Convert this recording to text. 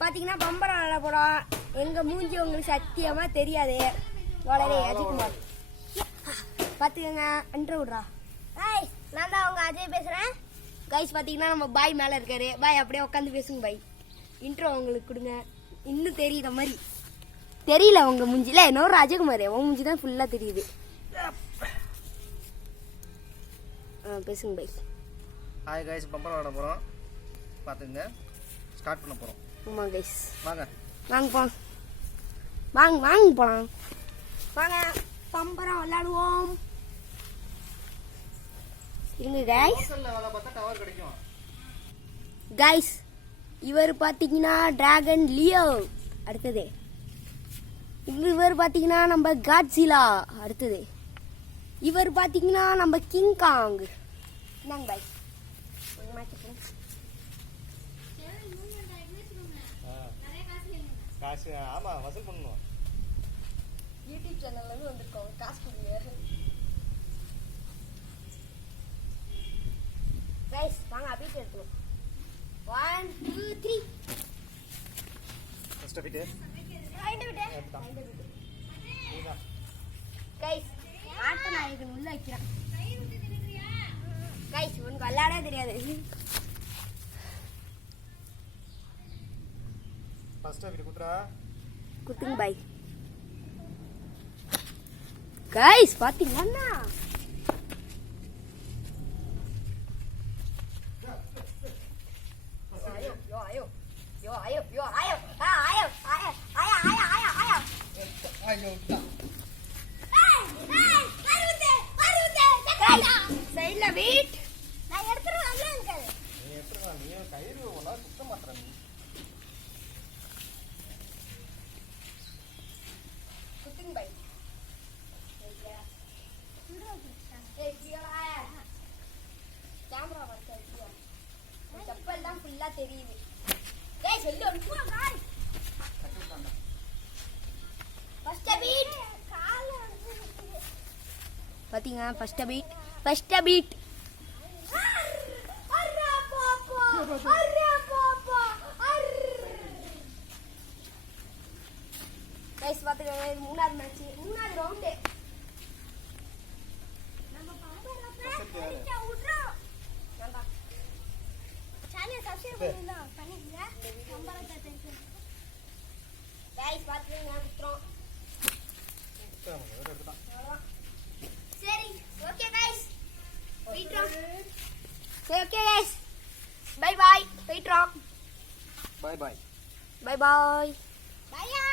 பாத்தீங்கன்னா பம்பரம் விளாட போறோம் எங்க மூஞ்சி உங்களுக்கு சத்தியமா தெரியாது. வளரே அஜிக்குமார் பாத்துக்கங்க அன்ற விடுறா. ஹாய் நான் தான் அவங்க அஜய் பேசுறேன். கைஸ் பாத்தீங்கன்னா நம்ம பாய் மேல இருக்காரு. பாய் அப்படியே உட்காந்து பேசுங்க பாய். இன்ட்ரோ உங்களுக்கு கொடுங்க. இன்னும் தெரியுற மாதிரி. தெரியல உங்க மூஞ்சில இன்னொரு ராஜகுமார் உன் மூஞ்சி தான் ஃபுல்லா தெரியுது. ஆ, பேசுங்க பாய். ஹாய் கைஸ் பம்பரம் விளாட போகிறோம் பார்த்துங்க ஸ்டார்ட் பண்ண போகிறோம் ஆமா கைஸ் வாங்க. வாங்க போலாம். வாங்க வாங்க போலாம். வாங்க பம்பரம் விளையாடுவோம். இருங்க கைஸ் கைஸ் இவர் பார்த்தீங்கன்னா டிராகன் லியோ அடுத்தது. இவர் பார்த்தீங்கன்னா நம்ம காட்ஸிலா அடுத்தது. இவர் பார்த்தீங்கன்னா நம்ம கிங் காங் இந்தாங்க பாய் காசு ஆமாம் வசூல் பண்ணணும் யூடியூப் சேனல்ல இருந்து வந்திருக்கோம். காசு கொடுங்க. கைஸ் வாங்க அப்படியே எடுத்துவோம் ஒன் டூ த்ரீ ஃபஸ்ட்டு போயிட்டு கைஸ் ஆட்ட நாயகன் உள்ள வைக்கிறான். கைஸ் உனக்கு விளையாடவே தெரியாது. ஐயோ ஐயோ ஐயோ ஐயோ ஐயோ ஐயோ ஐயோ சைடுல வெயிட். நான் எடுத்துருவா நீ கயிறு ஒன்றா சுத்த மாத்திர கேமரா செப்பல் தான் ஃபுல்லா தெரியுது டேய் சொல்லு ஒரு போ காய் ஃபர்ஸ்ட் பீட் கால வந்து ஃபர்ஸ்ட் பீட் ஃபர்ஸ்ட் பீட் பாப்பா பாப்பா அர் கைஸ் பாத்துக்கங்க மூணாவது மேட்ச் மூணாவது ரவுண்டு சரி ஓகே கைஸ் சரி ஓகே கைஸ் பை பாய் போயிட்டோம் பாய் பாய் பை பாய் பையா